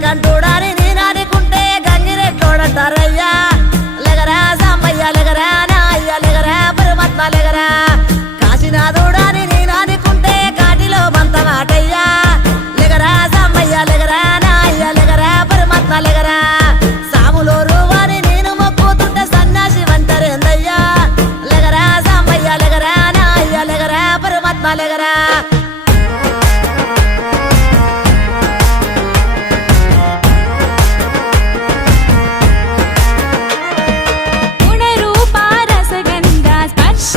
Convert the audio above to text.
కంటూడాని నేనానుకుంటే గంగిరెట్లోడంటారయ్యా లెగరా సాంబయ్య లెగరా నా అయ్య లెగరా పరమాత్మ లెగరా కాశీనాథుడాని నేనానుకుంటే కాటిలో బంత మాటయ్యా లెగరా సాంబయ్య లెగరా నా అయ్య లెగరా పరమాత్మ లెగరా సాములోరు వారి నేను మొక్కుతుంటే సన్యాసి వంటరేందయ్యా లెగరా సాంబయ్య లెగరా నా అయ్య లెగరా పరమాత్మ లెగరా గుణరూప రసగంధ స్పర్శ